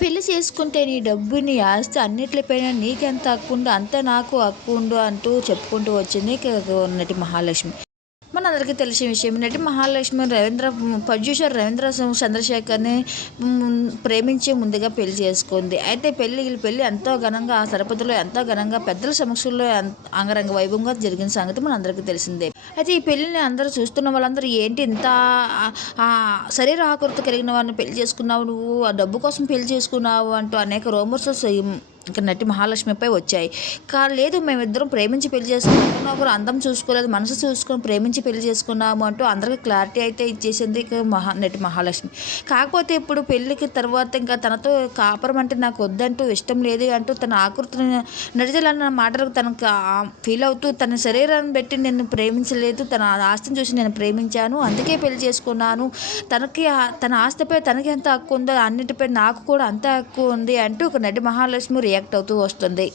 పెళ్ళి చేసుకుంటే నీ డబ్బు నీ ఆస్తి అన్నిట్లిపైన నీకెంత హక్కు ఉందో అంత నాకు హక్కు ఉండు అంటూ చెప్పుకుంటూ వచ్చింది క- నటి మహాలక్ష్మి. మనందరికీ తెలిసిన విషయం. నటి మహాలక్ష్మి రవీంద్ర ప్రొడ్యూసర్ రవీంద్ర చంద్రశేఖర్ని ప్రేమించే ముందుగా పెళ్ళి చేసుకుంది. అయితే పెళ్ళి పెళ్ళి ఎంతో ఘనంగా ఆ సరపతిలో ఎంతో ఘనంగా పెద్దల సమక్షంలో అంగరంగ వైభవంగా జరిగిన సంగతి మనందరికీ తెలిసిందే. అయితే ఈ పెళ్ళిని అందరూ చూస్తున్న వాళ్ళందరూ ఏంటి ఇంత శరీర ఆకృతి కలిగిన వారిని పెళ్ళి చేసుకున్నావు నువ్వు? ఆ డబ్బు కోసం పెళ్ళి చేసుకున్నావు అంటూ అనేక రూమర్స్ ఇక్కడ నటి మహాలక్ష్మిపై వచ్చాయి. కా లేదు మేమిద్దరం ప్రేమించి పెళ్ళి చేసుకున్నాము ఒకరు అందం చూసుకోలేదు మనసు చూసుకొని ప్రేమించి పెళ్ళి చేసుకున్నాము అంటూ అందరికీ క్లారిటీ అయితే ఇచ్చేసింది ఇక మహా నటి మహాలక్ష్మి. కాకపోతే ఇప్పుడు పెళ్ళికి తర్వాత ఇంకా తనతో కాపురం అంటే నాకు వద్దంటూ ఇష్టం లేదు అంటూ తన ఆకృతిని నడిచలన్న మాటలకు తనకు ఫీల్ అవుతూ తన శరీరాన్ని బట్టి నేను ప్రేమించలేదు తన ఆస్తిని చూసి నేను ప్రేమించాను అందుకే పెళ్ళి చేసుకున్నాను. తనకి ఆ- తన ఆస్తిపై తనకి ఎంత హక్కు ఉందో అన్నిటిపై నాకు కూడా అంత హక్కు ఉంది అంటూ ఒక నటి మహాలక్ష్మి రియాక్ట్ అవుతూ వస్తుంది.